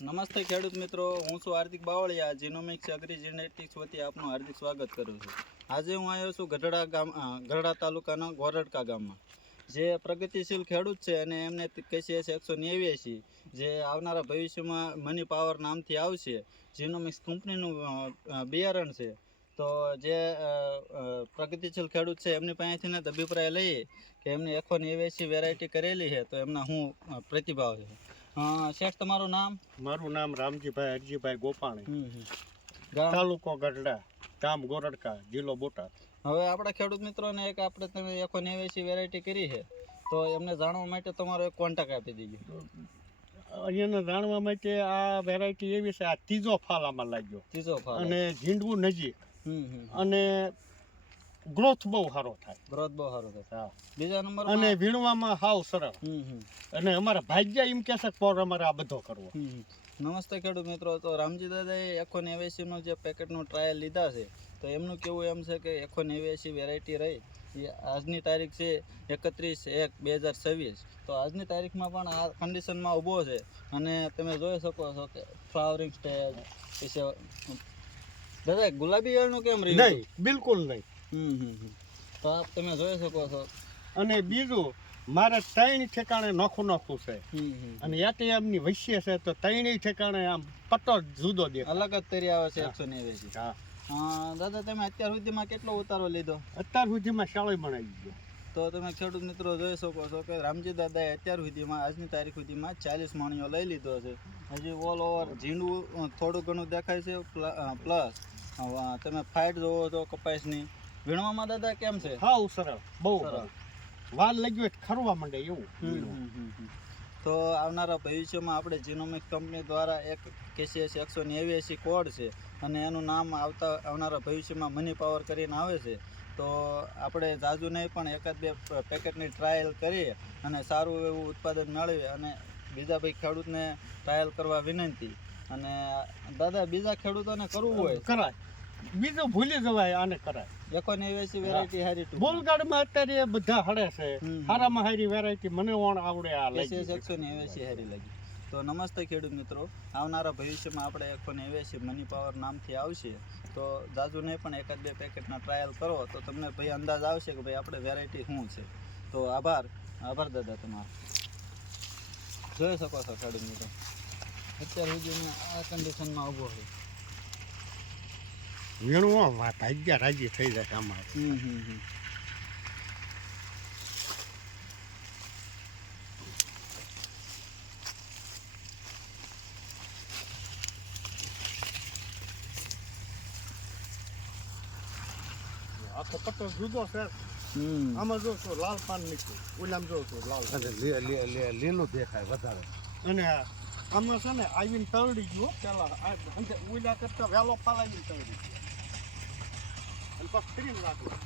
નમસ્તે ખેડૂત મિત્રો, હું છું હાર્દિક બાવળિયા. જીનોમિક્સ એગ્રી જેનેટિક્સ વતી આપનું હાર્દિક સ્વાગત કરું છું. આજે હું આવ્યો છું ગઢડા તાલુકાના ગોરડકા ગામમાં. જે પ્રગતિશીલ ખેડૂત છે અને એમને KCS 189 જે આવનારા ભવિષ્યમાં મની પાવર નામથી આવશે, જીનોમિક્સ કંપનીનું બિયારણ છે. તો જે પ્રગતિશીલ ખેડૂત છે એમની પાસેથી ને અભિપ્રાય લઈએ કે એમને 189 વેરાયટી કરેલી છે, તો એમના શું પ્રતિભાવ છે. શેઠ, તમારું નામ? મારું નામ રામજીભાઈ હરજીભાઈ ગોપાણી, તાલુકો ગઢડા, ગામ ગોરડકા, જિલ્લો બોટાદ. હવે આપણા ખેડૂત મિત્રોને એક આપણે તમે 189 વેરાયટી કરી છે, તો એમને જાણવા માટે તમારો એક કોન્ટેક્ટ આપી દીજો. અહીંયાને જાણવા માટે આ વેરાયટી એવી છે, આ ત્રીજો ફાલ આમાં લાગ્યો, ત્રીજો ફાલ, અને ઝીંડવું નજીક, અને ગ્રોથ બહુ સારો થાય. ગ્રોથ બહુ સારો થાય. બીજા નંબર, અને વીણવામાં હાવ સરળ. અને અમારા ભાગ્ય એમ કે છે પર અમારે આ બધો કરવો. નમસ્તે ખેડૂત મિત્રો, તો રામજી દાદાએ 189 નું જે પેકેટનું ટ્રાયલ લીધા છે, તો એમનું કેવું એમ છે કે 189 વેરાયટી રહી એ આજની તારીખ છે 31/1/2026. તો આજની તારીખમાં પણ આ કન્ડિશનમાં ઊભો છે. અને તમે જોઈ શકો છો કે ફ્લાવરિંગ સ્ટેજ વિશે દાદા ગુલાબી વાળનું કેમ રહ્યું? નહીં, બિલકુલ નહીં. તો આપ તમે જોઈ શકો છો. અને બીજું, મારે 3 ઠેકાણે નોખું છે, અને એટીએમ ની વચ્ચે છે, તો 3 ઠેકાણે આમ પટ્ટો જુદો દે, અલગ જ તરી આવે છે 189. દાદા, તમે અત્યાર સુધીમાં કેટલો ઉતારો લીધો? અત્યાર સુધીમાં 40 બનાવી ગયો. તો તમે ખેડૂત મિત્રો જોઈ શકો છો કે રામજી દાદાએ અત્યાર સુધીમાં આજની તારીખ સુધીમાં 40 મણીઓ લઈ લીધો છે. હજી ઓલ ઓવર ઝીંડવું થોડું ઘણું દેખાય છે, પ્લસ તમે ફાઇટ જોવો છો કપાસની. વીણવામાં દાદા કેમ છે? હાવ સરળ, બહુ સરળ. વાર લાગ્યો એટલે ખરવા માંડે એવું. તો આવનારા ભવિષ્યમાં આપણે જીનોમિક્સ કંપની દ્વારા એક KCS 189 કોડ છે, અને એનું નામ આવનારા ભવિષ્યમાં મની પાવર કરીને આવે છે. તો આપણે જાજુ નહીં પણ 1-2 પેકેટની ટ્રાયલ કરીએ અને સારું એવું ઉત્પાદન મેળવીએ. અને બીજા ભાઈ ખેડૂતને ટ્રાયલ કરવા વિનંતી. અને દાદા, બીજા ખેડૂતોને કરવું હોય કરાય, બીજું ભૂલી જવાય, આને કરાય. 189 વેરાયટી હારી બોલગાડમાં અત્યારે બધા હળે છે. હારામાં હારી વેરાયટી મને ઓણ આવડે આ KCS 189 હારી લાગી. તો નમસ્તે ખેડૂત મિત્રો, આવનારા ભવિષ્યમાં આપણે 189 મની પાવર નામથી આવશે. તો જાજુ નહીં પણ 1-2 પેકેટના ટ્રાયલ કરો તો તમને ભાઈ અંદાજ આવશે કે ભાઈ આપણે વેરાયટી શું છે. તો આભાર દાદા તમારો. જોઈ શકો છો ખેડૂત મિત્રો, અત્યાર સુધી આ કન્ડિશનમાં ઊભો છે. વીણવો ભાગ્યા રાજી થઈ જાય આમાં. આખો પટ્ટો જુદો છે. આમાં જો છો લાલ પાન નીકળ્યું, ઓલામાં જો છો લાલ, લીલું દેખાય વધારે. અને આમાં છે ને આવીને તરડી ગયો પેલા, ઓલા કરતા વહેલો પાલાવીને તરડી ગયો, અને પછી ક્રીમ રાખવું.